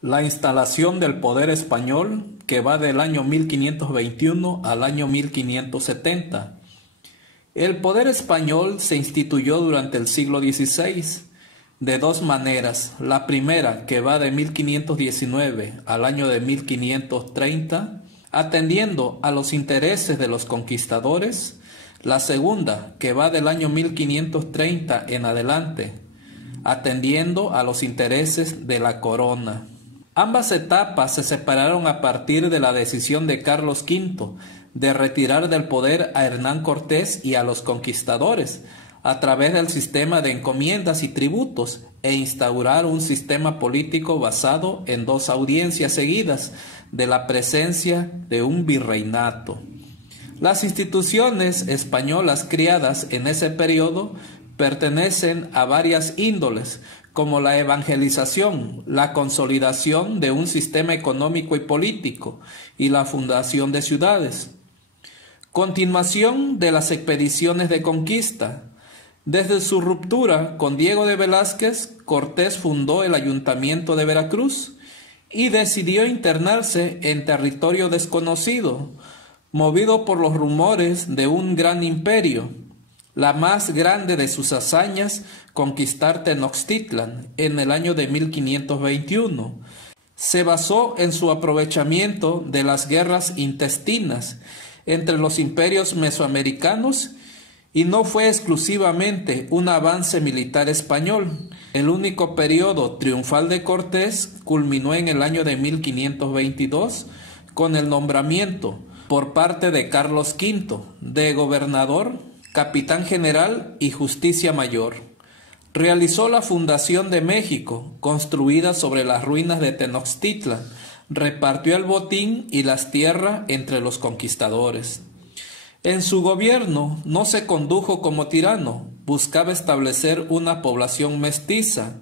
La instalación del poder español, que va del año 1521 al año 1570. El poder español se instituyó durante el siglo XVI de dos maneras. La primera, que va de 1519 al año de 1530, atendiendo a los intereses de los conquistadores. La segunda, que va del año 1530 en adelante, atendiendo a los intereses de la corona. Ambas etapas se separaron a partir de la decisión de Carlos V de retirar del poder a Hernán Cortés y a los conquistadores a través del sistema de encomiendas y tributos e instaurar un sistema político basado en dos audiencias seguidas de la presencia de un virreinato. Las instituciones españolas criadas en ese periodo pertenecen a varias índoles, como la evangelización, la consolidación de un sistema económico y político y la fundación de ciudades. Continuación de las expediciones de conquista. Desde su ruptura con Diego de Velázquez, Cortés fundó el Ayuntamiento de Veracruz y decidió internarse en territorio desconocido, movido por los rumores de un gran imperio. La más grande de sus hazañas, conquistar Tenochtitlan en el año de 1521. Se basó en su aprovechamiento de las guerras intestinas entre los imperios mesoamericanos y no fue exclusivamente un avance militar español. El único periodo triunfal de Cortés culminó en el año de 1522 con el nombramiento por parte de Carlos V de gobernador, capitán general y justicia mayor. Realizó la fundación de México, construida sobre las ruinas de Tenochtitlan. Repartió el botín y las tierras entre los conquistadores. En su gobierno no se condujo como tirano, buscaba establecer una población mestiza.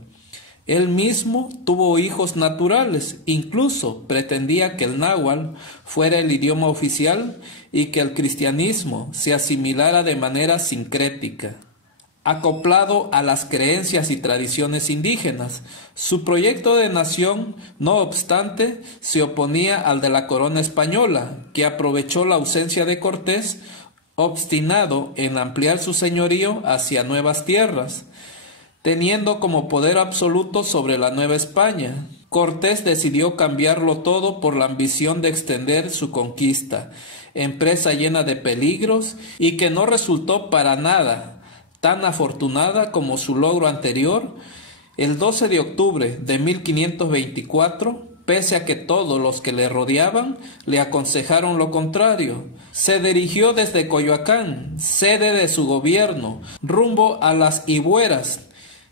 Él mismo tuvo hijos naturales, incluso pretendía que el náhuatl fuera el idioma oficial y que el cristianismo se asimilara de manera sincrética, acoplado a las creencias y tradiciones indígenas. Su proyecto de nación, no obstante, se oponía al de la corona española, que aprovechó la ausencia de Cortés, obstinado en ampliar su señorío hacia nuevas tierras, teniendo como poder absoluto sobre la Nueva España. Cortés decidió cambiarlo todo por la ambición de extender su conquista, empresa llena de peligros y que no resultó para nada tan afortunada como su logro anterior. El 12 de octubre de 1524, pese a que todos los que le rodeaban le aconsejaron lo contrario, se dirigió desde Coyoacán, sede de su gobierno, rumbo a las Ibueras.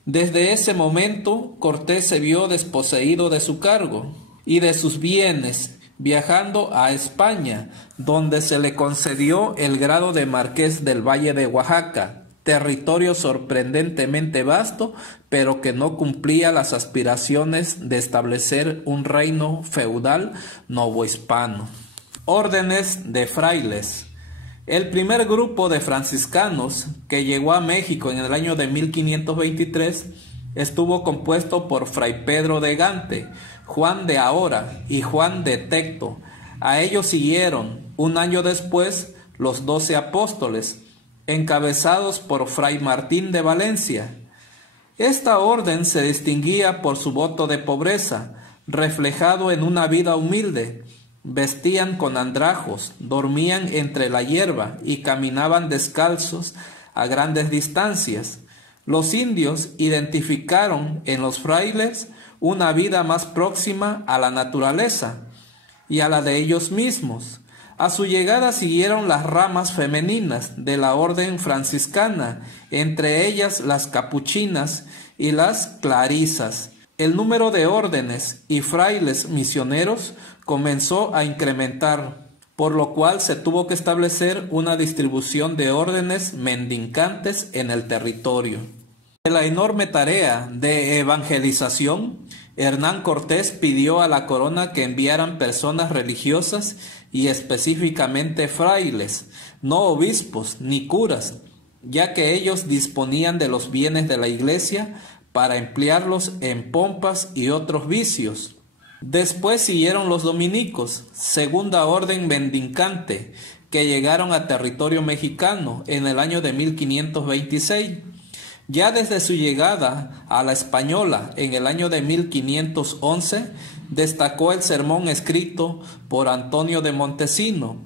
Desde ese momento, Cortés se vio desposeído de su cargo y de sus bienes, viajando a España, donde se le concedió el grado de Marqués del Valle de Oaxaca, territorio sorprendentemente vasto, pero que no cumplía las aspiraciones de establecer un reino feudal novohispano. Órdenes de frailes. El primer grupo de franciscanos que llegó a México en el año de 1523 estuvo compuesto por Fray Pedro de Gante, Juan de Ahora y Juan de Tecto. A ellos siguieron, un año después, los 12 apóstoles, encabezados por Fray Martín de Valencia. Esta orden se distinguía por su voto de pobreza, reflejado en una vida humilde. Vestían con andrajos, dormían entre la hierba y caminaban descalzos a grandes distancias. Los indios identificaron en los frailes una vida más próxima a la naturaleza y a la de ellos mismos. A su llegada siguieron las ramas femeninas de la orden franciscana, entre ellas las capuchinas y las clarisas. El número de órdenes y frailes misioneros comenzó a incrementar, por lo cual se tuvo que establecer una distribución de órdenes mendicantes en el territorio. De la enorme tarea de evangelización, Hernán Cortés pidió a la corona que enviaran personas religiosas y específicamente frailes, no obispos ni curas, ya que ellos disponían de los bienes de la iglesia para emplearlos en pompas y otros vicios. Después siguieron los dominicos, segunda orden mendicante, que llegaron a territorio mexicano en el año de 1526. Ya desde su llegada a la Española en el año de 1511, destacó el sermón escrito por Antonio de Montesino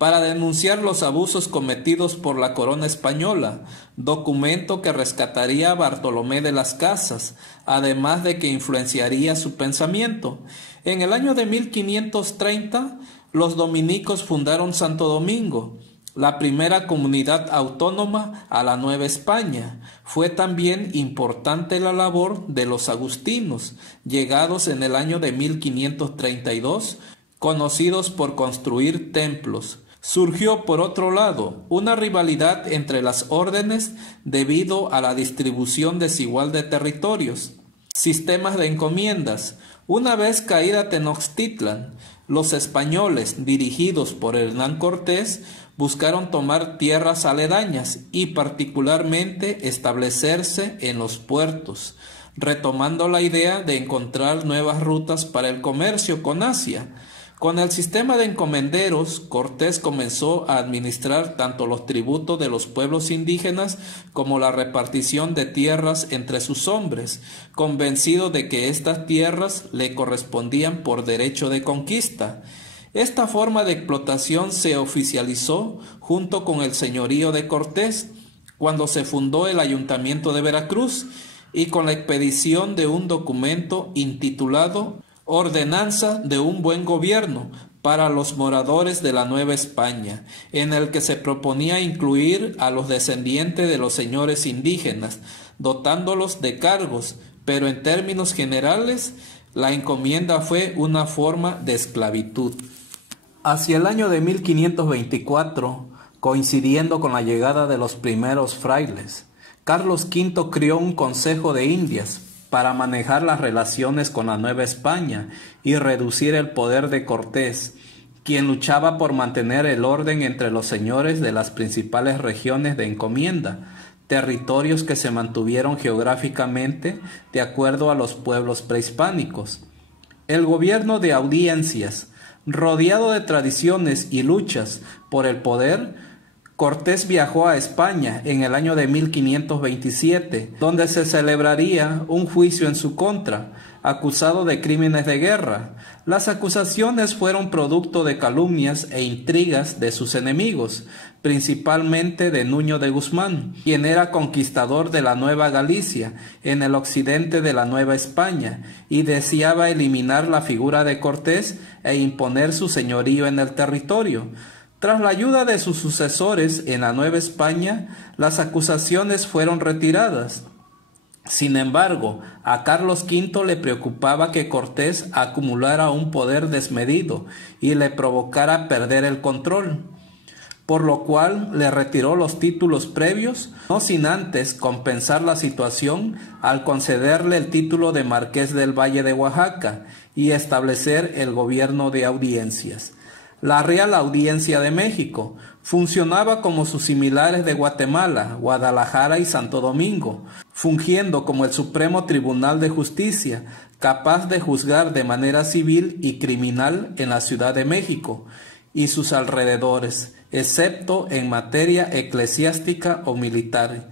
para denunciar los abusos cometidos por la corona española, documento que rescataría a Bartolomé de las Casas, además de que influenciaría su pensamiento. En el año de 1530, los dominicos fundaron Santo Domingo, la primera comunidad autónoma a la Nueva España. Fue también importante la labor de los agustinos, llegados en el año de 1532, conocidos por construir templos. Surgió, por otro lado, una rivalidad entre las órdenes debido a la distribución desigual de territorios. Sistemas de encomiendas. Una vez caída Tenochtitlan, los españoles, dirigidos por Hernán Cortés, buscaron tomar tierras aledañas y particularmente establecerse en los puertos, retomando la idea de encontrar nuevas rutas para el comercio con Asia. Con el sistema de encomenderos, Cortés comenzó a administrar tanto los tributos de los pueblos indígenas como la repartición de tierras entre sus hombres, convencido de que estas tierras le correspondían por derecho de conquista. Esta forma de explotación se oficializó junto con el señorío de Cortés, cuando se fundó el Ayuntamiento de Veracruz y con la expedición de un documento intitulado Ordenanza de un buen gobierno para los moradores de la Nueva España, en el que se proponía incluir a los descendientes de los señores indígenas, dotándolos de cargos, pero en términos generales, la encomienda fue una forma de esclavitud. Hacia el año de 1524, coincidiendo con la llegada de los primeros frailes, Carlos V crió un Consejo de Indias para manejar las relaciones con la Nueva España y reducir el poder de Cortés, quien luchaba por mantener el orden entre los señores de las principales regiones de encomienda, territorios que se mantuvieron geográficamente de acuerdo a los pueblos prehispánicos. El gobierno de audiencias, rodeado de tradiciones y luchas por el poder, Cortés viajó a España en el año de 1527, donde se celebraría un juicio en su contra, acusado de crímenes de guerra. Las acusaciones fueron producto de calumnias e intrigas de sus enemigos, principalmente de Nuño de Guzmán, quien era conquistador de la Nueva Galicia, en el occidente de la Nueva España, y deseaba eliminar la figura de Cortés e imponer su señorío en el territorio. Tras la ayuda de sus sucesores en la Nueva España, las acusaciones fueron retiradas. Sin embargo, a Carlos V le preocupaba que Cortés acumulara un poder desmedido y le provocara perder el control, por lo cual le retiró los títulos previos, no sin antes compensar la situación al concederle el título de Marqués del Valle de Oaxaca y establecer el gobierno de audiencias. La Real Audiencia de México funcionaba como sus similares de Guatemala, Guadalajara y Santo Domingo, fungiendo como el Supremo Tribunal de Justicia, capaz de juzgar de manera civil y criminal en la Ciudad de México y sus alrededores, excepto en materia eclesiástica o militar,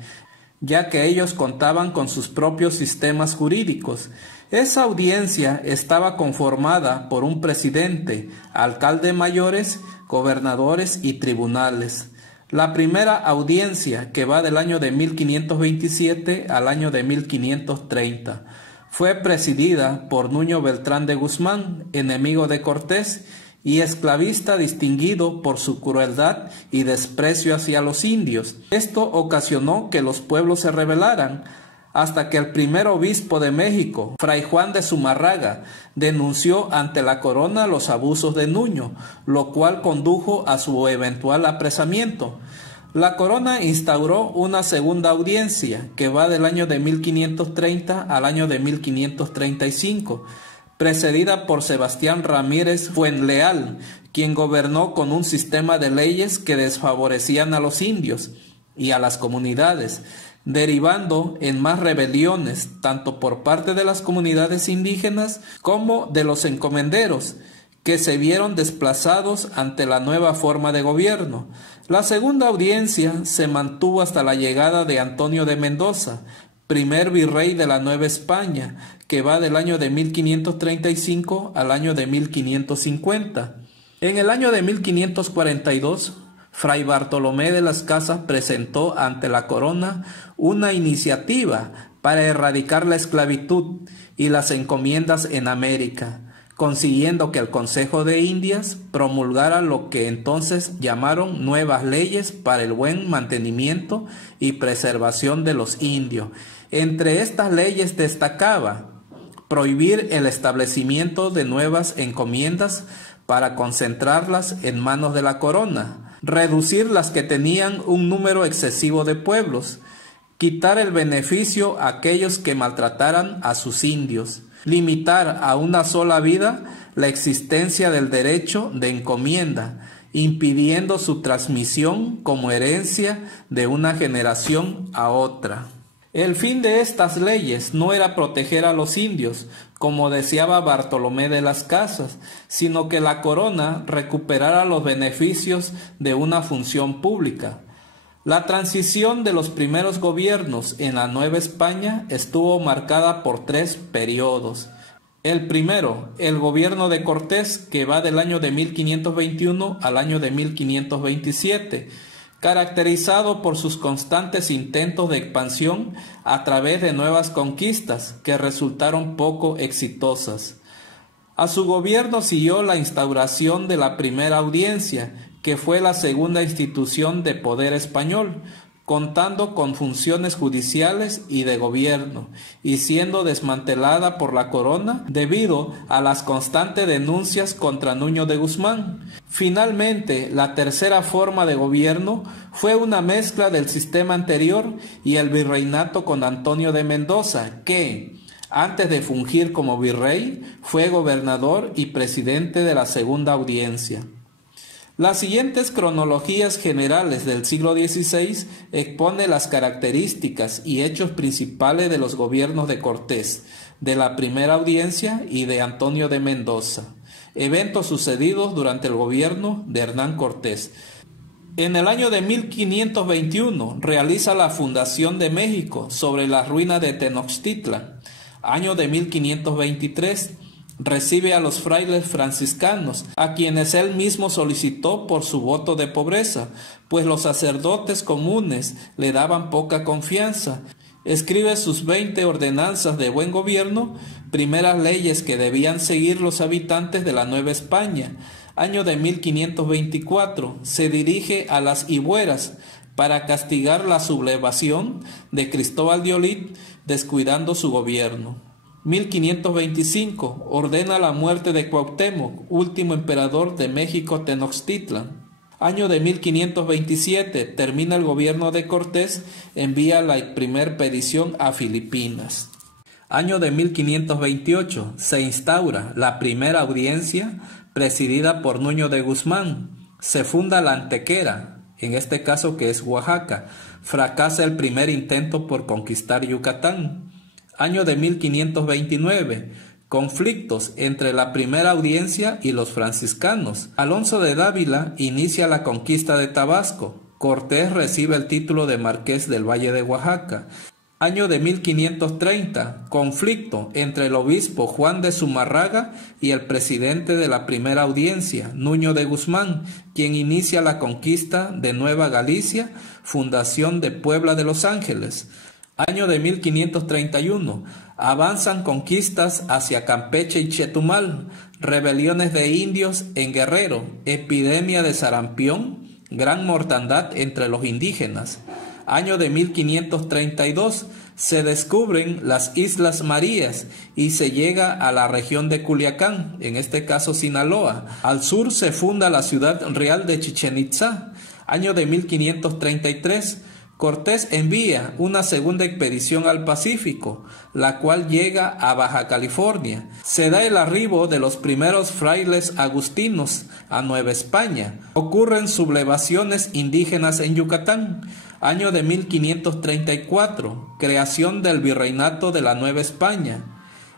ya que ellos contaban con sus propios sistemas jurídicos. Esa audiencia estaba conformada por un presidente, alcalde mayores, gobernadores y tribunales. La primera audiencia, que va del año de 1527 al año de 1530, fue presidida por Nuño Beltrán de Guzmán, enemigo de Cortés y esclavista distinguido por su crueldad y desprecio hacia los indios. Esto ocasionó que los pueblos se rebelaran, hasta que el primer obispo de México, Fray Juan de Zumárraga, denunció ante la corona los abusos de Nuño, lo cual condujo a su eventual apresamiento. La corona instauró una segunda audiencia, que va del año de 1530 al año de 1535, precedida por Sebastián Ramírez Fuenleal, quien gobernó con un sistema de leyes que desfavorecían a los indios y a las comunidades, derivando en más rebeliones tanto por parte de las comunidades indígenas como de los encomenderos, que se vieron desplazados ante la nueva forma de gobierno. La segunda audiencia se mantuvo hasta la llegada de Antonio de Mendoza, primer virrey de la Nueva España, que va del año de 1535 al año de 1550. En el año de 1542, Fray Bartolomé de las Casas presentó ante la corona una iniciativa para erradicar la esclavitud y las encomiendas en América, consiguiendo que el Consejo de Indias promulgara lo que entonces llamaron nuevas leyes para el buen mantenimiento y preservación de los indios. Entre estas leyes destacaba prohibir el establecimiento de nuevas encomiendas para concentrarlas en manos de la corona, reducir las que tenían un número excesivo de pueblos, quitar el beneficio a aquellos que maltrataran a sus indios, limitar a una sola vida la existencia del derecho de encomienda, impidiendo su transmisión como herencia de una generación a otra. El fin de estas leyes no era proteger a los indios, como deseaba Bartolomé de las Casas, sino que la corona recuperara los beneficios de una función pública. La transición de los primeros gobiernos en la Nueva España estuvo marcada por 3 periodos. El primero, el gobierno de Cortés, que va del año de 1521 al año de 1527, caracterizado por sus constantes intentos de expansión a través de nuevas conquistas que resultaron poco exitosas. A su gobierno siguió la instauración de la primera audiencia, que fue la segunda institución de poder español, contando con funciones judiciales y de gobierno, y siendo desmantelada por la corona debido a las constantes denuncias contra Nuño de Guzmán. Finalmente, la tercera forma de gobierno fue una mezcla del sistema anterior y el virreinato con Antonio de Mendoza, que, antes de fungir como virrey, fue gobernador y presidente de la segunda audiencia. Las siguientes cronologías generales del siglo XVI expone las características y hechos principales de los gobiernos de Cortés, de la primera audiencia y de Antonio de Mendoza, eventos sucedidos durante el gobierno de Hernán Cortés. En el año de 1521 realiza la fundación de México sobre las ruinas de Tenochtitlan. Año de 1523 recibe a los frailes franciscanos, a quienes él mismo solicitó por su voto de pobreza, pues los sacerdotes comunes le daban poca confianza. Escribe sus 20 ordenanzas de buen gobierno, primeras leyes que debían seguir los habitantes de la Nueva España. Año de 1524 se dirige a las Hibueras para castigar la sublevación de Cristóbal de Olid, descuidando su gobierno. 1525 ordena la muerte de Cuauhtémoc, último emperador de México Tenochtitlan. Año de 1527 termina el gobierno de Cortés, envía la primer petición a Filipinas. Año de 1528 se instaura la primera audiencia presidida por Nuño de Guzmán. Se funda la Antequera, en este caso que es Oaxaca. Fracasa el primer intento por conquistar Yucatán. Año de 1529, conflictos entre la primera audiencia y los franciscanos. Alonso de Dávila inicia la conquista de Tabasco. Cortés recibe el título de Marqués del Valle de Oaxaca. Año de 1530, conflicto entre el obispo Juan de Zumarraga y el presidente de la primera audiencia, Nuño de Guzmán, quien inicia la conquista de Nueva Galicia, fundación de Puebla de Los Ángeles. Año de 1531, avanzan conquistas hacia Campeche y Chetumal, rebeliones de indios en Guerrero, epidemia de sarampión, gran mortandad entre los indígenas. Año de 1532, se descubren las Islas Marías y se llega a la región de Culiacán, en este caso Sinaloa. Al sur se funda la ciudad real de Chichén Itzá. Año de 1533, Cortés envía una segunda expedición al Pacífico, la cual llega a Baja California. Se da el arribo de los primeros frailes agustinos a Nueva España. Ocurren sublevaciones indígenas en Yucatán. Año de 1534, creación del Virreinato de la Nueva España.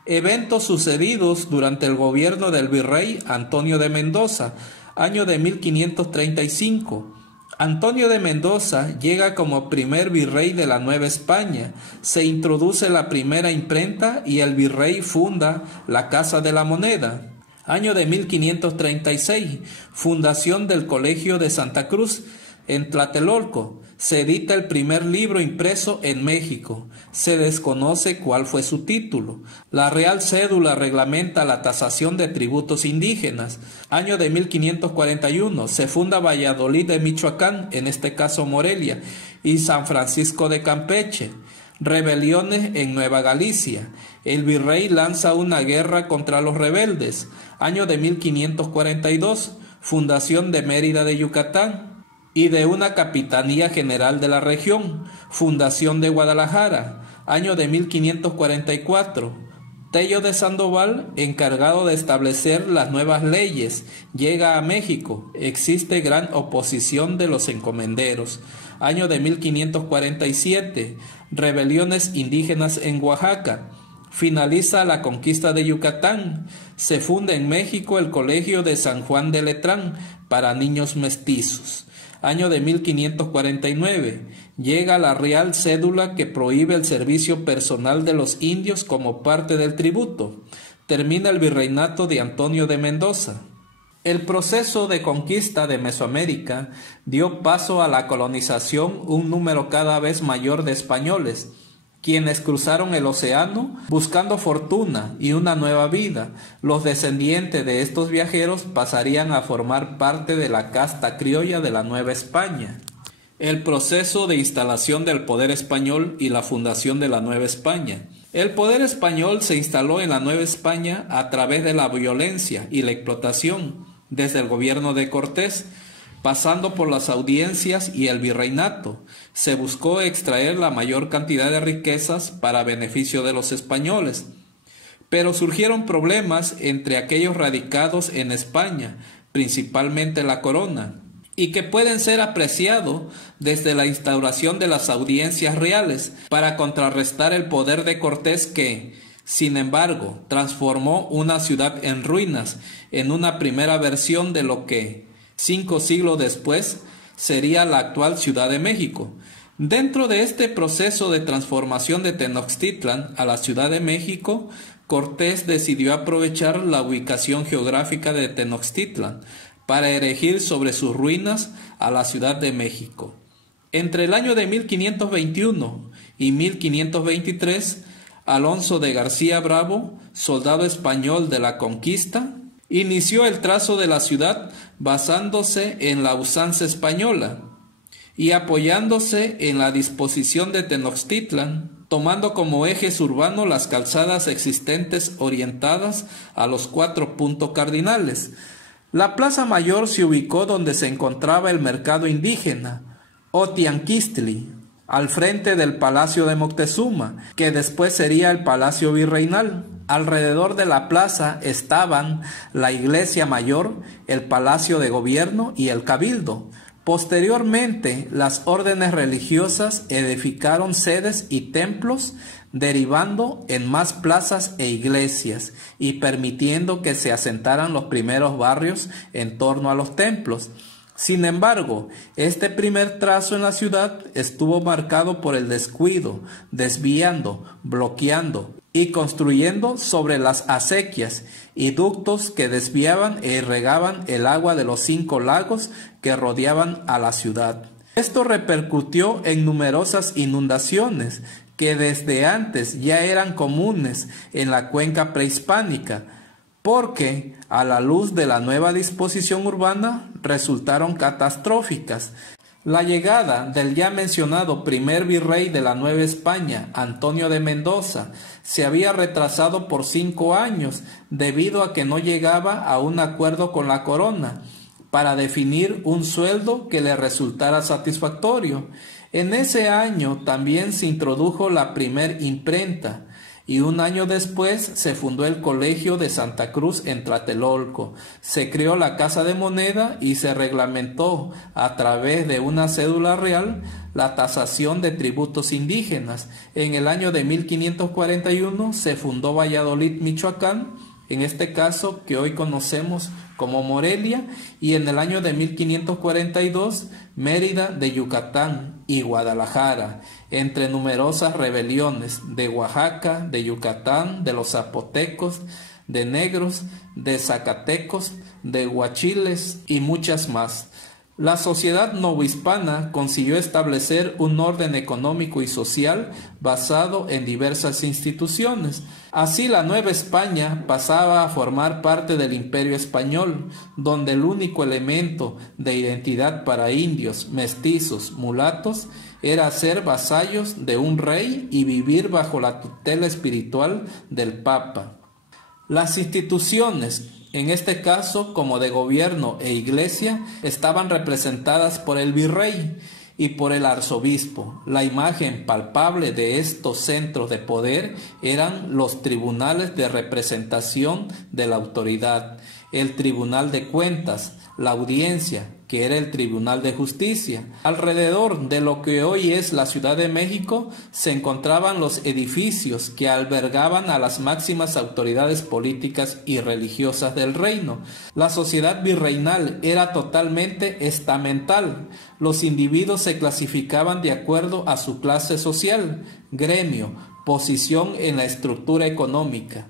Eventos sucedidos durante el gobierno del virrey Antonio de Mendoza. Año de 1535. Antonio de Mendoza llega como primer virrey de la Nueva España, se introduce la primera imprenta y el virrey funda la Casa de la Moneda. Año de 1536, fundación del Colegio de Santa Cruz en Tlatelolco. Se edita el primer libro impreso en México. Se desconoce cuál fue su título. La Real Cédula reglamenta la tasación de tributos indígenas. Año de 1541. Se funda Valladolid de Michoacán, en este caso Morelia, y San Francisco de Campeche. Rebeliones en Nueva Galicia. El virrey lanza una guerra contra los rebeldes. Año de 1542. Fundación de Mérida de Yucatán y de una Capitanía General de la región, fundación de Guadalajara, año de 1544. Tello de Sandoval, encargado de establecer las nuevas leyes, llega a México. Existe gran oposición de los encomenderos. Año de 1547. Rebeliones indígenas en Oaxaca. Finaliza la conquista de Yucatán. Se funda en México el Colegio de San Juan de Letrán para niños mestizos. Año de 1549. Llega la Real Cédula que prohíbe el servicio personal de los indios como parte del tributo. Termina el virreinato de Antonio de Mendoza. El proceso de conquista de Mesoamérica dio paso a la colonización un número cada vez mayor de españoles, quienes cruzaron el océano buscando fortuna y una nueva vida. Los descendientes de estos viajeros pasarían a formar parte de la casta criolla de la Nueva España. El proceso de instalación del poder español y la fundación de la Nueva España. El poder español se instaló en la Nueva España a través de la violencia y la explotación, desde el gobierno de Cortés, pasando por las audiencias y el virreinato. Se buscó extraer la mayor cantidad de riquezas para beneficio de los españoles. Pero surgieron problemas entre aquellos radicados en España, principalmente la corona, y que pueden ser apreciados desde la instauración de las audiencias reales para contrarrestar el poder de Cortés que, sin embargo, transformó una ciudad en ruinas en una primera versión de lo que, 5 siglos después, sería la actual Ciudad de México. Dentro de este proceso de transformación de Tenochtitlan a la Ciudad de México, Cortés decidió aprovechar la ubicación geográfica de Tenochtitlan para erigir sobre sus ruinas a la Ciudad de México. Entre el año de 1521 y 1523, Alonso de García Bravo, soldado español de la conquista, inició el trazo de la ciudad basándose en la usanza española y apoyándose en la disposición de Tenochtitlan, tomando como ejes urbanos las calzadas existentes orientadas a los 4 puntos cardinales. La Plaza Mayor se ubicó donde se encontraba el mercado indígena, o Tianquistli, al frente del Palacio de Moctezuma, que después sería el Palacio Virreinal. Alrededor de la plaza estaban la Iglesia Mayor, el Palacio de Gobierno y el Cabildo. Posteriormente, las órdenes religiosas edificaron sedes y templos, derivando en más plazas e iglesias y permitiendo que se asentaran los primeros barrios en torno a los templos. Sin embargo, este primer trazo en la ciudad estuvo marcado por el descuido, desviando, bloqueando y construyendo sobre las acequias y ductos que desviaban e irrigaban el agua de los 5 lagos que rodeaban a la ciudad. Esto repercutió en numerosas inundaciones que desde antes ya eran comunes en la cuenca prehispánica, porque a la luz de la nueva disposición urbana resultaron catastróficas. La llegada del ya mencionado primer virrey de la Nueva España, Antonio de Mendoza, se había retrasado por 5 años debido a que no llegaba a un acuerdo con la corona para definir un sueldo que le resultara satisfactorio. En ese año también se introdujo la primer imprenta y un año después se fundó el Colegio de Santa Cruz en Tlatelolco. Se creó la Casa de Moneda y se reglamentó a través de una cédula real la tasación de tributos indígenas. En el año de 1541 se fundó Valladolid, Michoacán, en este caso que hoy conocemos como Morelia, y en el año de 1542 Mérida de Yucatán y Guadalajara, entre numerosas rebeliones de Oaxaca, de Yucatán, de los zapotecos, de negros, de zacatecos, de huachiles y muchas más. La sociedad novohispana consiguió establecer un orden económico y social basado en diversas instituciones. Así, la Nueva España pasaba a formar parte del Imperio Español, donde el único elemento de identidad para indios, mestizos, mulatos, era ser vasallos de un rey y vivir bajo la tutela espiritual del Papa. Las instituciones, en este caso como de gobierno e iglesia, estaban representadas por el virrey y por el arzobispo. La imagen palpable de estos centros de poder eran los tribunales de representación de la autoridad, el Tribunal de Cuentas, la Audiencia, que era el Tribunal de Justicia. Alrededor de lo que hoy es la Ciudad de México se encontraban los edificios que albergaban a las máximas autoridades políticas y religiosas del reino. La sociedad virreinal era totalmente estamental. Los individuos se clasificaban de acuerdo a su clase social, gremio, posición en la estructura económica.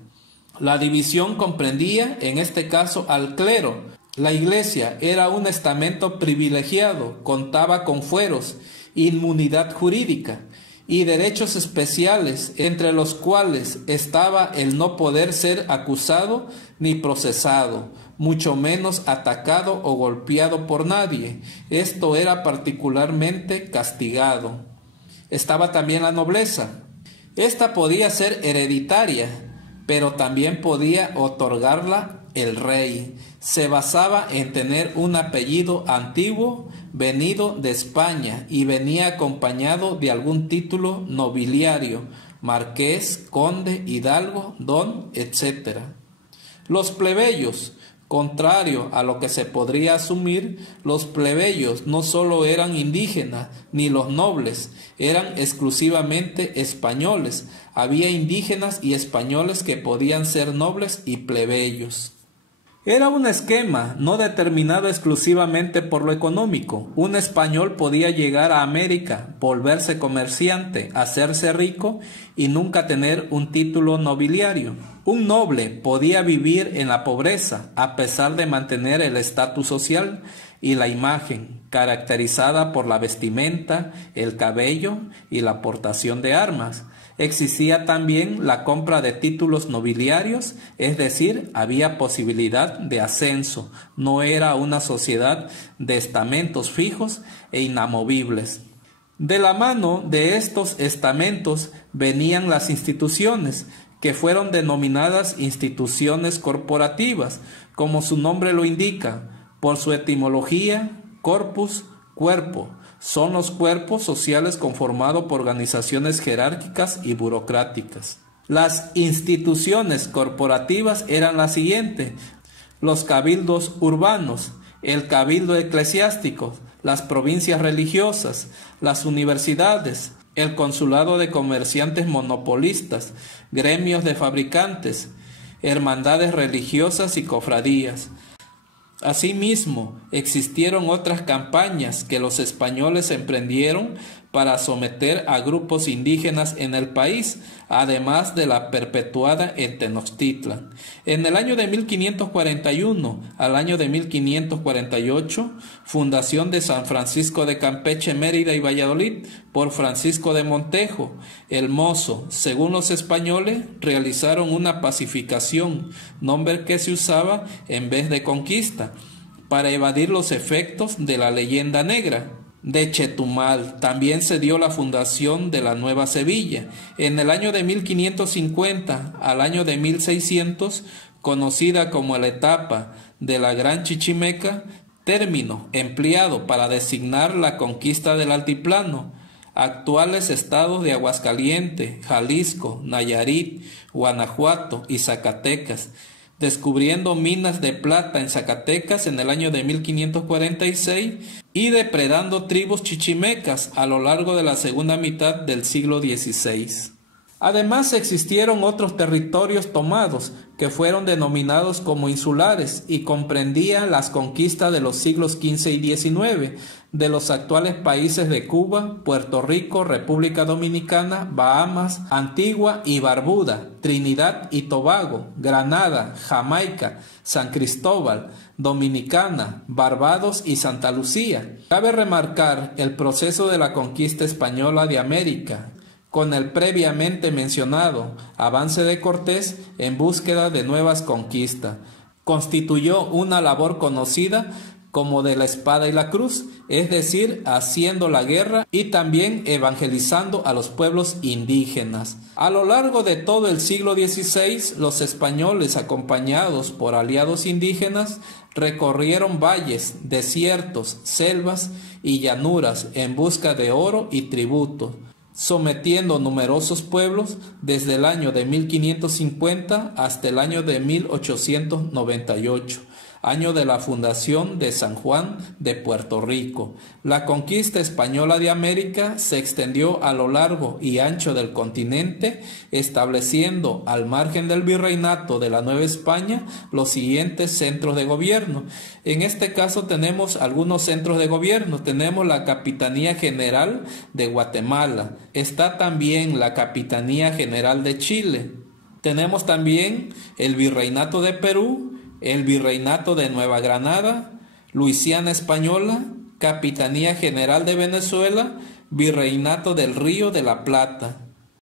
La división comprendía, en este caso, al clero. La iglesia era un estamento privilegiado, contaba con fueros, inmunidad jurídica y derechos especiales, entre los cuales estaba el no poder ser acusado ni procesado, mucho menos atacado o golpeado por nadie. Esto era particularmente castigado. Estaba también la nobleza. Esta podía ser hereditaria, pero también podía otorgarla el rey. Se basaba en tener un apellido antiguo venido de España y venía acompañado de algún título nobiliario, marqués, conde, hidalgo, don, etc. Los plebeyos, contrario a lo que se podría asumir, los plebeyos no solo eran indígenas, ni los nobles, eran exclusivamente españoles. Había indígenas y españoles que podían ser nobles y plebeyos. Era un esquema no determinado exclusivamente por lo económico. Un español podía llegar a América, volverse comerciante, hacerse rico y nunca tener un título nobiliario. Un noble podía vivir en la pobreza a pesar de mantener el estatus social y la imagen, caracterizada por la vestimenta, el cabello y la portación de armas. Existía también la compra de títulos nobiliarios, es decir, había posibilidad de ascenso. No era una sociedad de estamentos fijos e inamovibles. De la mano de estos estamentos venían las instituciones, que fueron denominadas instituciones corporativas, como su nombre lo indica, por su etimología, corpus, cuerpo. Son los cuerpos sociales conformados por organizaciones jerárquicas y burocráticas. Las instituciones corporativas eran las siguientes: los cabildos urbanos, el cabildo eclesiástico, las provincias religiosas, las universidades, el consulado de comerciantes monopolistas, gremios de fabricantes, hermandades religiosas y cofradías. Asimismo, existieron otras campañas que los españoles emprendieron para someter a grupos indígenas en el país, además de la perpetuada en Tenochtitlan. En el año de 1541 al año de 1548, fundación de San Francisco de Campeche, Mérida y Valladolid por Francisco de Montejo, el Mozo. Según los españoles, realizaron una pacificación, nombre que se usaba en vez de conquista, para evadir los efectos de la leyenda negra. De Chetumal también se dio la fundación de la Nueva Sevilla. En el año de 1550 al año de 1600, conocida como la etapa de la Gran Chichimeca, término empleado para designar la conquista del altiplano. actuales estados de Aguascalientes, Jalisco, Nayarit, Guanajuato y Zacatecas, descubriendo minas de plata en Zacatecas en el año de 1546 y depredando tribus chichimecas a lo largo de la segunda mitad del siglo XVI. Además existieron otros territorios tomados que fueron denominados como insulares y comprendían las conquistas de los siglos XV y XIX de los actuales países de Cuba, Puerto Rico, República Dominicana, Bahamas, Antigua y Barbuda, Trinidad y Tobago, Granada, Jamaica, San Cristóbal, Dominicana, Barbados y Santa Lucía. Cabe remarcar el proceso de la conquista española de América, con el previamente mencionado avance de Cortés en búsqueda de nuevas conquistas. Constituyó una labor conocida como de la espada y la cruz, es decir, haciendo la guerra y también evangelizando a los pueblos indígenas. A lo largo de todo el siglo XVI, los españoles, acompañados por aliados indígenas, recorrieron valles, desiertos, selvas y llanuras en busca de oro y tributos, sometiendo numerosos pueblos desde el año de 1550 hasta el año de 1898, año de la fundación de San Juan de Puerto Rico. La conquista española de América se extendió a lo largo y ancho del continente, estableciendo al margen del virreinato de la Nueva España los siguientes centros de gobierno. En este caso tenemos algunos centros de gobierno. Tenemos la Capitanía General de Guatemala, está también la Capitanía General de Chile, tenemos también el Virreinato de Perú, el Virreinato de Nueva Granada, Luisiana Española, Capitanía General de Venezuela, Virreinato del Río de la Plata.